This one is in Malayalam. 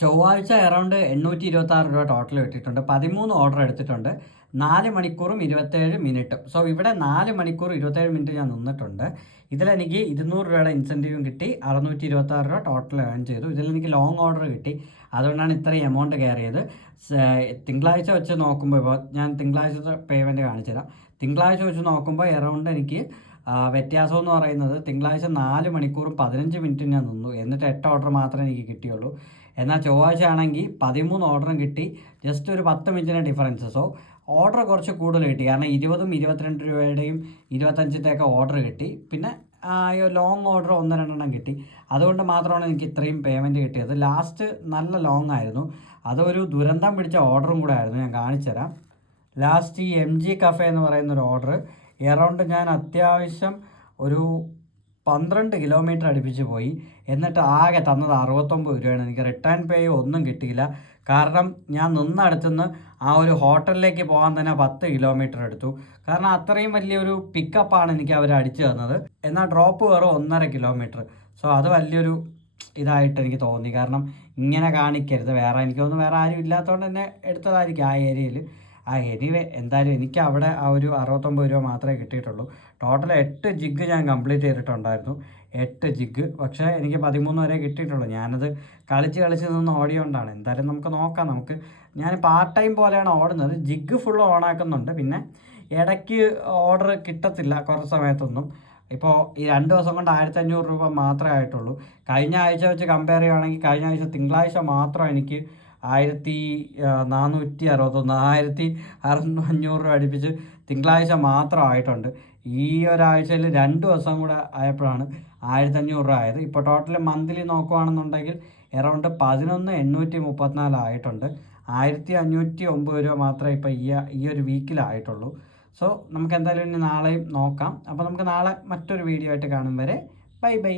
ചൊവ്വാഴ്ച അറൗണ്ട് 826 രൂപ ടോട്ടൽ കിട്ടിയിട്ടുണ്ട്. 13 ഓർഡർ എടുത്തിട്ടുണ്ട്. 4 മണിക്കൂറും 27 മിനിറ്റും. സോ ഇവിടെ 4 മണിക്കൂർ 27 മിനിറ്റ് ഞാൻ നിന്നിട്ടുണ്ട്. ഇതിലെനിക്ക് 200 രൂപയുടെ ഇൻസെൻറ്റീവും കിട്ടി. 626 രൂപ ടോട്ടൽ ഏൺ ചെയ്തു. ഇതിലെനിക്ക് ലോങ് ഓർഡർ കിട്ടി. അതുകൊണ്ടാണ് ഇത്രയും എമൗണ്ട് കയറിയത്. തിങ്കളാഴ്ച വെച്ച് നോക്കുമ്പോൾ, ഇപ്പോൾ ഞാൻ തിങ്കളാഴ്ചത്തെ പേയ്മെൻറ്റ് കാണിച്ചു തരാം. തിങ്കളാഴ്ച വെച്ച് നോക്കുമ്പോൾ എറൗണ്ട് എനിക്ക് വ്യത്യാസം എന്ന് പറയുന്നത്, തിങ്കളാഴ്ച 4 മണിക്കൂറും 15 മിനിറ്റും ഞാൻ നിന്നു. എന്നിട്ട് 8 ഓർഡർ മാത്രമേ എനിക്ക് കിട്ടിയുള്ളൂ. എന്നാൽ ചൊവ്വാഴ്ച ആണെങ്കിൽ 13 ഓർഡറും കിട്ടി. ജസ്റ്റ് ഒരു 10 മിനിറ്റിന് ഡിഫറൻസ്. സോ ഓർഡർ കുറച്ച് കൂടുതൽ കിട്ടി. കാരണം 20ഉം 22 രൂപയുടെയും 25ൻ്റെയൊക്കെ ഓർഡർ കിട്ടി. പിന്നെ ലോങ് ഓർഡർ 1-2 കിട്ടി. അതുകൊണ്ട് മാത്രമാണ് എനിക്ക് ഇത്രയും പേയ്മെൻറ്റ് കിട്ടിയത്. ലാസ്റ്റ് നല്ല ലോങ് ആയിരുന്നു. അതൊരു ദുരന്തം പിടിച്ച ഓർഡറും കൂടെ ആയിരുന്നു. ഞാൻ കാണിച്ചു തരാം. ലാസ്റ്റ് ഈ MG കഫേ എന്ന് പറയുന്നൊരു ഓർഡർ എറൗണ്ട് ഞാൻ അത്യാവശ്യം ഒരു 12 കിലോമീറ്റർ അടുപ്പിച്ച് പോയി. എന്നിട്ട് ആകെ തന്നത് 69 രൂപയാണ്. എനിക്ക് റിട്ടേൺ പേ ഒന്നും കിട്ടിയില്ല. കാരണം ഞാൻ നിന്നടുത്തുനിന്ന് ആ ഒരു ഹോട്ടലിലേക്ക് പോകാൻ തന്നെ 10 കിലോമീറ്റർ എടുത്തു. കാരണം അത്രയും വലിയൊരു പിക്കപ്പാണ് എനിക്ക് അവർ അടിച്ചു തന്നത്. എന്നാൽ ഡ്രോപ്പ് വെറും 1.5 കിലോമീറ്റർ. സോ അത് വലിയൊരു ഇതായിട്ട് എനിക്ക് തോന്നി. കാരണം ഇങ്ങനെ കാണിക്കരുത്. എനിക്ക് തോന്നുന്നു വേറെ ആരും ഇല്ലാത്തതുകൊണ്ട് തന്നെ എടുത്തതായിരിക്കും ആ ഏരിയയിൽ. എനിവേ എന്തായാലും എനിക്ക് അവിടെ ആ ഒരു 69 രൂപ മാത്രമേ കിട്ടിയിട്ടുള്ളൂ. ടോട്ടൽ 8 ജിഗ് ഞാൻ കംപ്ലീറ്റ് ചെയ്തിട്ടുണ്ടായിരുന്നു. 8 ജിഗ്. പക്ഷേ എനിക്ക് 13 വരെ കിട്ടിയിട്ടുള്ളൂ. ഞാനത് കളിച്ച് നിന്ന് ഓടിയോണ്ടാണ്. എന്തായാലും നമുക്ക് നോക്കാം. ഞാൻ പാർട്ട് ടൈം പോലെയാണ് ഓടുന്നത്. ജിഗ് ഫുള്ള് ഓണാക്കുന്നുണ്ട്. പിന്നെ ഇടയ്ക്ക് ഓർഡർ കിട്ടത്തില്ല കുറച്ച് സമയത്തൊന്നും. ഇപ്പോൾ ഈ 2 ദിവസം കൊണ്ട് 1500 രൂപ മാത്രമേ ആയിട്ടുള്ളൂ. കഴിഞ്ഞ ആഴ്ച വെച്ച് കമ്പയർ ചെയ്യുകയാണെങ്കിൽ കഴിഞ്ഞ ആഴ്ച തിങ്കളാഴ്ച മാത്രം എനിക്ക് 1461, 1500 രൂപ അടുപ്പിച്ച് തിങ്കളാഴ്ച മാത്രം ആയിട്ടുണ്ട്. ഈ ഒരാഴ്ചയിൽ 2 ദിവസം കൂടെ ആയപ്പോഴാണ് 1500 രൂപ ആയത്. ഇപ്പോൾ ടോട്ടൽ മന്ത്ലി നോക്കുകയാണെന്നുണ്ടെങ്കിൽ എറൗണ്ട് 11,834 ആയിട്ടുണ്ട്. 1509 രൂപ മാത്രമേ ഇപ്പോൾ ഈ ഒരു വീക്കിലായിട്ടുള്ളൂ. സോ നമുക്ക് എന്തായാലും ഇനി നാളെയും നോക്കാം. അപ്പോൾ നമുക്ക് നാളെ മറ്റൊരു വീഡിയോ ആയിട്ട് കാണും വരെ ബൈ.